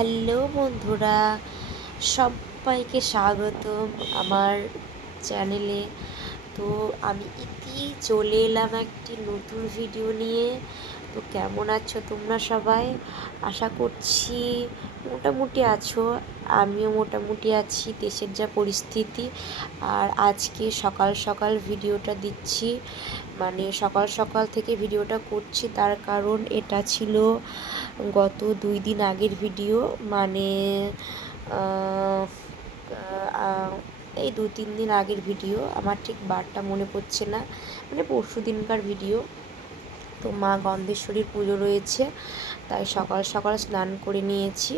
Hello বন্ধুরা, সবাইকে স্বাগতম আমার চ্যানেলে। তো আমি ইতি চলে এলাম একটি নতুন ভিডিও নিয়ে। তো কেমন আছো তোমরা সবাই? আশা করছি মোটামুটি আছো। আমিও মোটামুটি আছি, দেশের যা পরিস্থিতি। আর আজকে সকাল সকাল ভিডিওটা দিচ্ছি। মানে সকাল সকাল থেকে ভিডিওটা করছি, তার কারণ এটা ছিল গত দুই দিন আগের ভিডিও। মানে এই দু তিন দিন আগের ভিডিও। আমার ঠিক বারটা মনে পড়ছে না। মানে পরশু দিনকার ভিডিও। তো মা গন্ধেশ্বরীর পুজো রয়েছে, তাই সকাল সকাল স্নান করে নিয়েছি।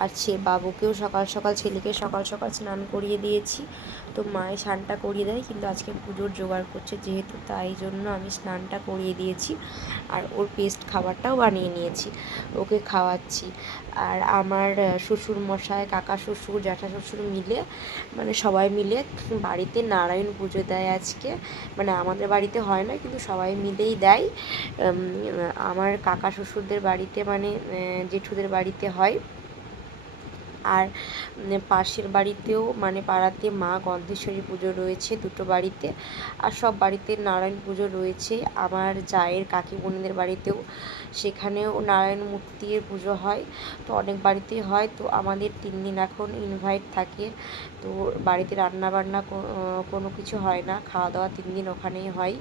আর সে বাবুকেও সকাল সকাল, ছেলেকে সকাল সকাল স্নান করিয়ে দিয়েছি। তো মায়ের স্নানটা করিয়ে দেয়, কিন্তু আজকে পুজোর জোগাড় করছে, যেহেতু তাই জন্য আমি স্নানটা করিয়ে দিয়েছি। আর ওর পেস্ট খাবারটাও বানিয়ে নিয়েছি, ওকে খাওয়াচ্ছি। আর আমার শ্বশুর মশাই কাকা শ্বশুর, জ্যাঠা শ্বশুর মিলে মানে সবাই মিলে বাড়িতে নারায়ণ পুজো দেয় আজকে। মানে আমাদের বাড়িতে হয় না, কিন্তু সবাই মিলেই দেয়। আমার কাকা শ্বশুরদের বাড়িতে মানে জেঠুদের বাড়িতে হয়। আর পাশের বাড়িতেও মানে পাড়াতে মা গন্ধেশ্বরী পুজো রয়েছে দুটো বাড়িতে। আর সব বাড়িতে নারায়ণ পুজো রয়েছে। আমার জায়ের কাকিমণিদের বাড়িতেও সেখানেও নারায়ণ মূর্তির পুজো হয়। তো অনেক বাড়িতেই হয়। তো আমাদের তিন দিন এখন ইনভাইট থাকে। তো বাড়িতে রান্না বান্না কোনো কিছু হয় না। খাওয়া দাওয়া তিন দিন ওখানেই হয়।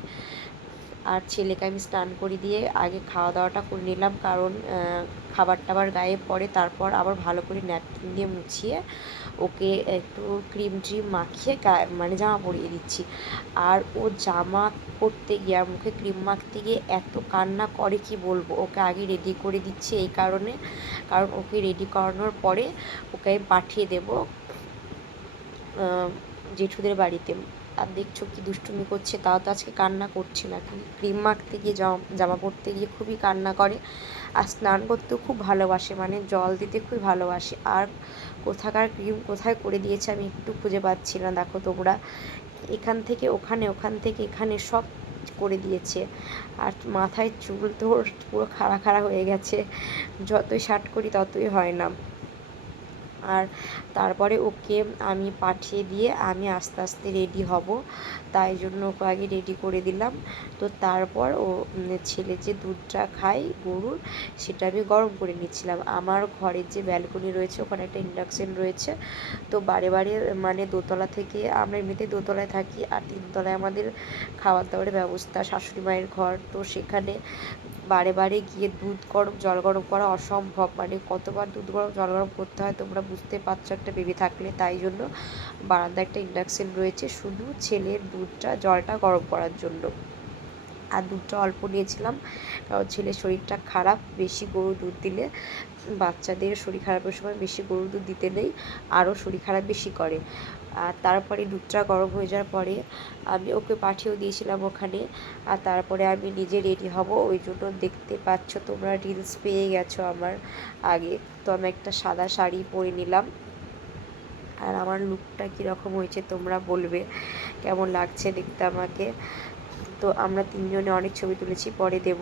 আর ছেলেকে আমি স্নান করে দিয়ে আগে খাওয়া দাওয়াটা করে নিলাম। কারণ খাবার টাবার গায়ে পড়ে, তারপর আবার ভালো করে ন্যাপকিন দিয়ে মুছিয়ে ওকে একটু ক্রিম ট্রিম মাখিয়ে মানে জামা পরিয়ে দিচ্ছি। আর ও জামা পরতে গিয়ে, আর মুখে ক্রিম মাখতে গিয়ে এত কান্না করে, কি বলব? ওকে আগে রেডি করে দিচ্ছি এই কারণে। কারণ ওকে রেডি করানোর পরে ওকে আমি পাঠিয়ে দেবো জেঠুদের বাড়িতে। আর দেখছ কি দুষ্টুমি করছে, তাও তো আজকে কান্না করছে না ক্রিম মাখতে গিয়ে জামা পরতে গিয়ে খুবই কান্না করে। আর স্নান করতেও খুব ভালোবাসে মানে জল দিতে খুবই ভালোবাসে। আর কোথাকার ক্রিম কোথায় করে দিয়েছে আমি একটু খুঁজে পাচ্ছি না। দেখো তোমরা, এখান থেকে ওখানে, ওখান থেকে এখানে সব করে দিয়েছে। আর মাথায় চুল তো পুরো খাড়া খাড়া হয়ে গেছে। যতই শার্ট করি ততই হয় না। আর তারপরে ওকে আমি পাঠিয়ে দিয়ে আমি আস্তে আস্তে রেডি হব। তাই জন্য ওকে আগে রেডি করে দিলাম। তো তারপর ও ছেলে যে দুধটা খায় গরুর, সেটা আমি গরম করে নিচ্ছিলাম। আমার ঘরের যে ব্যালকনি রয়েছে, ওখানে একটা ইন্ডাকশান রয়েছে। তো বারে বারে মানে দোতলা থেকে, আমরা এমনিতেই দোতলায় থাকি আর তিনতলায় আমাদের খাবার দাবারের ব্যবস্থা, শাশুড়ি মায়ের ঘর। তো সেখানে বারে বারে গিয়ে দুধ গরম, জল গরম করা অসম্ভব। মানে কতবার দুধ গরম, জল গরম করতে হয় তোমরা বুঝতে পারছ একটা বেবি থাকলে। তাই জন্য বারান্দা একটা ইন্ডাকশান রয়েছে শুধু ছেলের দুধটা, জলটা গরম করার জন্য। আর দুধটা অল্প নিয়েছিলাম, কারণ ছেলের শরীরটা খারাপ, বেশি গরু দুধ দিলে বাচ্চাদের শরীর খারাপের সময় বেশি গরুর দুধ দিতে নেই, আরও শরীর খারাপ বেশি করে। আর তারপরে দুধটা গরম হয়ে যাওয়ার পরে আমি ওকে পাঠিয়েও দিয়েছিলাম ওখানে। আর তারপরে আমি নিজে রেডি হব। ওই জন্য দেখতে পাচ্ছ তোমরা রিলস পেয়ে গেছো আমার আগে। তো আমি একটা সাদা শাড়ি পরে নিলাম। আর আমার লুকটা কীরকম হয়েছে তোমরা বলবে। কেমন লাগছে দেখতে আমাকে? তো আমরা তিনজনে অনেক ছবি তুলেছি, পরে দেব।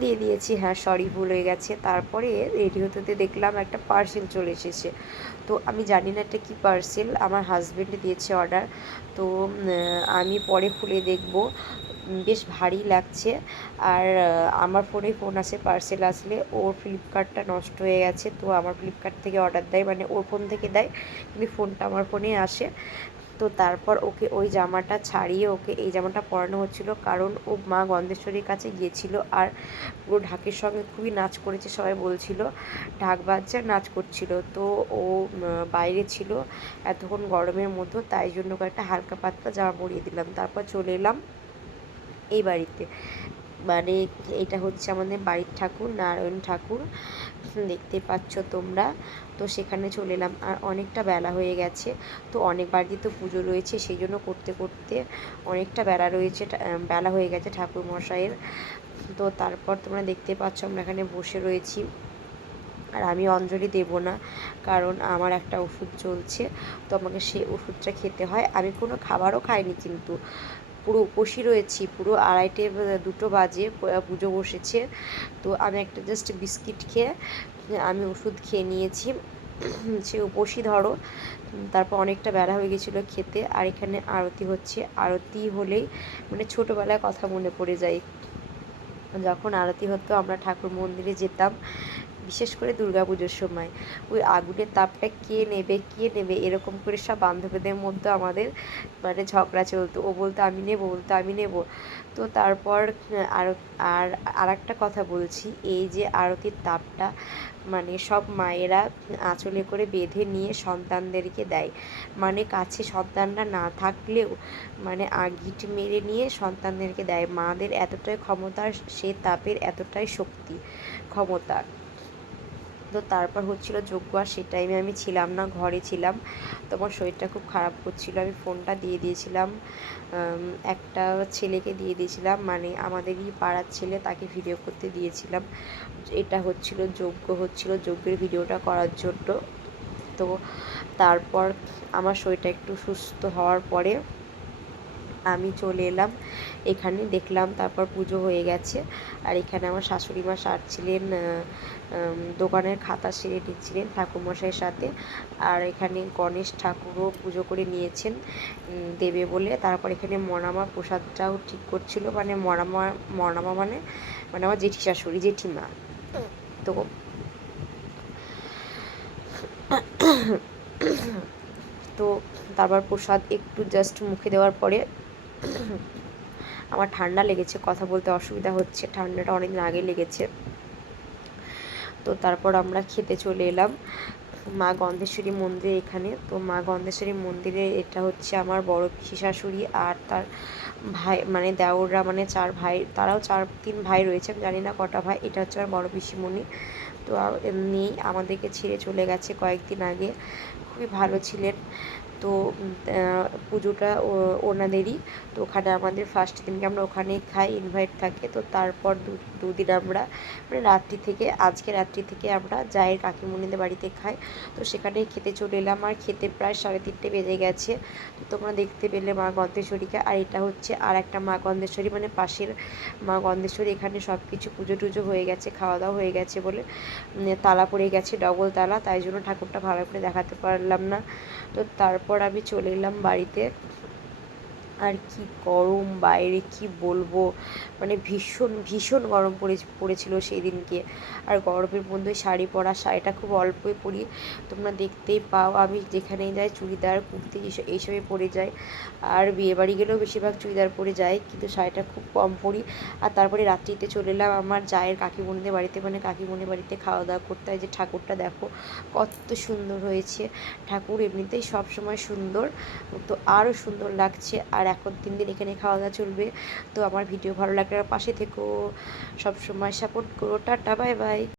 দিয়ে দিয়েছি হ্যাঁ সরি ভুল হয়ে গেছে। তারপরে রেডি হতে দেখলাম একটা পার্সেল চলে এসেছে। তো আমি জানি না এটা কী পার্সেল আমার হাজব্যান্ড দিয়েছে অর্ডার তো আমি পরে খুলে দেখব। বেশ ভারী লাগছে। আর আমার ফোনে ফোন আসে পার্সেল আসলে। ওর ফ্লিপকার্টটা নষ্ট হয়ে গেছে, তো আমার ফ্লিপকার্ট থেকে অর্ডার দেয়। মানে ওর ফোন থেকে দেয়, কিন্তু ফোনটা আমার ফোনে আসে। তো তারপর ওকে ওই জামাটা ছাড়িয়ে ওকে এই জামাটা পরানো হচ্ছিল কারণ ও মা গন্ধেশ্বরীর কাছে গিয়েছিল আর পুরো ঢাকের সঙ্গে খুবই নাচ করেছে, সবাই বলছিল। ঢাক বাজছে, নাচ করছিল। তো ও বাইরে ছিল এতক্ষণ গরমের মতো তাই জন্য কয়েকটা হালকা পাতলা জামা পরিয়ে দিলাম। তারপর চলে এলাম এই বাড়িতে। মানে এটা হচ্ছে আমাদের বাড়ির ঠাকুর, নারায়ণ ঠাকুর। দেখতে পাচ্ছ তোমরা। তো সেখানে চলে এলাম। আর অনেকটা বেলা হয়ে গেছে। তো অনেক বাড়িতে তো পুজো রয়েছে, সেই জন্য করতে করতে অনেকটা বেলা রয়েছে বেলা হয়ে গেছে ঠাকুর মশাইয়ের। তো তারপর তোমরা দেখতে পাচ্ছ আমরা এখানে বসে রয়েছি। আর আমি অঞ্জলি দেব না, কারণ আমার একটা ওষুধ চলছে। তো আমাকে সেই ওষুধটা খেতে হয়। আমি কোনো খাবারও খাইনি কিন্তু। পুরো উপসী রয়েছি, পুরো আড়াইটে দুটো বাজে পুজো বসেছে। তো আমি একটা জাস্ট বিস্কিট খেয়ে, আমি ওষুধ খেয়ে নিয়েছি। সে উপসী ধরো, তারপর অনেকটা বেড়া হয়ে গেছিল খেতে। আর এখানে আরতি হচ্ছে। আরতি হলেই মানে ছোটোবেলায় কথা মনে পড়ে যায়। যখন আরতি হতো, আমরা ঠাকুর মন্দিরে যেতাম। বিশেষ করে দুর্গা পুজোর সময়। ওই আগুনের তাপটা কে নেবে কে নেবে, এরকম করে সব বান্ধবীদের মধ্যে আমাদের মানে ঝগড়া চলতো। ও বলতো, আমি নেব বলতো, আমি নেব। তো তারপর, আর আর আর একটা কথা বলছি, এই যে আরতির তাপটা মানে সব মায়েরা আঁচলে করে বেঁধে নিয়ে সন্তানদেরকে দেয়। মানে কাছে সন্তানরা না থাকলেও মানে আগিট মেরে নিয়ে সন্তানদেরকে দেয়। মাদের এতটাই ক্ষমতা, সে তাপের এতটাই শক্তি, ক্ষমতা। তো তারপর হচ্ছিল যোগ্য আর সেই টাইমে আমি ছিলাম না, ঘরে ছিলাম। তো আমার শরীরটা খুব খারাপ করছিল, আমি ফোনটা দিয়ে দিয়েছিলাম। একটা ছেলেকে দিয়ে দিয়েছিলাম মানে আমাদেরই পাড়ার ছেলে তাকে ভিডিও করতে দিয়েছিলাম। এটা হচ্ছিল যোগ্য, হচ্ছিল যজ্ঞের ভিডিওটা করার জন্য। তো তারপর আমার শরীরটা একটু সুস্থ হওয়ার পরে আমি চলে এলাম। এখানে দেখলাম তারপর পুজো হয়ে গেছে। আর এখানে আমার শাশুড়ি মা সারছিলেন দোকানের খাতা সেরে নিচ্ছিলেন ঠাকুরমশাইয়ের সাথে। আর এখানে গণেশ ঠাকুরও পুজো করে নিয়েছেন দেবে বলে। তারপর এখানে মনামা প্রসাদটাও ঠিক করছিল। মানে মনামা মনামা মানে মানে আমার জেঠি শাশুড়ি, জেঠিমা। তো তো তারপর প্রসাদ একটু জাস্ট মুখে দেওয়ার পরে আমার ঠান্ডা লেগেছে, কথা বলতে অসুবিধা হচ্ছে, ঠান্ডাটা অনেকদিন আগে লেগেছে। তো তারপর আমরা খেতে চলে এলাম মা গন্ধেশ্বরী মন্দির এখানে। তো মা গন্ধেশ্বরী মন্দিরে এটা হচ্ছে আমার বড় পিসি শাশুড়ি আর তার ভাই মানে দেওররা মানে চার ভাই, তারাও চার, তিন ভাই রয়েছে, আমি জানি না কটা ভাই, এটা হচ্ছে আমার বড় পিসিমণি। তো এমনি আমাদেরকে ছেড়ে চলে গেছে কয়েকদিন আগে। খুবই ভালো ছিলেন। তো পুজোটা ওনাদেরই। তো ওখানে আমাদের ফার্স্ট দিনকে আমরা ওখানেই খাই ইনভাইট থাকে। তো তারপর দুদিন আমরা মানে রাত্রি থেকে, আজকে রাত্রি থেকে আমরা জায়ের কাকিমণিদের বাড়িতে খাই। তো সেখানে খেতে চলে এলাম। আর খেতে প্রায় সাড়ে তিনটে বেজে গেছে। তো তোমরা দেখতে পেলে মা গন্ধেশ্বরীকে। আর এটা হচ্ছে আর একটা মা গন্ধেশ্বরী মানে পাশের মা গন্ধেশ্বরী। এখানে সব কিছু পুজো টুজো হয়ে গেছে, খাওয়া দাওয়া হয়ে গেছে বলে তালা পড়ে গেছে, ডবল তালা। তাই জন্য ঠাকুরটা ভালো করে দেখাতে পারলাম না। তো তারপর আমি চলে এলাম বাড়িতে। আর কি গরম বাইরে কি বলব? মানে ভীষণ ভীষণ গরম পড়ে, পড়েছিল সেই দিনকে। আর গরমের মধ্যে শাড়ি পরা, শাড়িটা খুব অল্পই পরি। তোমরা দেখতেই পাও, আমি যেখানেই যাই চুড়িদার কুর্তি এইসবই পরে যাই। আর বিয়েবাড়ি গেলেও বেশিরভাগ চুড়িদার পরে যাই, কিন্তু শাড়িটা খুব কম পরি। আর তারপরে রাত্রিতে চলে এলাম আমার জায়ের কাকিমণিদের বাড়িতে। মানে কাকিমণির বাড়িতে খাওয়া দাওয়া করতে। হয় যে ঠাকুরটা দেখো, কত সুন্দর হয়েছে। ঠাকুর এমনিতেই সব সময় সুন্দর, তো আরও সুন্দর লাগছে। আর এখন তিন দিন এখানে খাওয়া দাওয়া চলবে। তো আমার ভিডিও ভালো লাগলে পাশে থেকো। সবসময় সাপোর্ট করো। Tata bye bye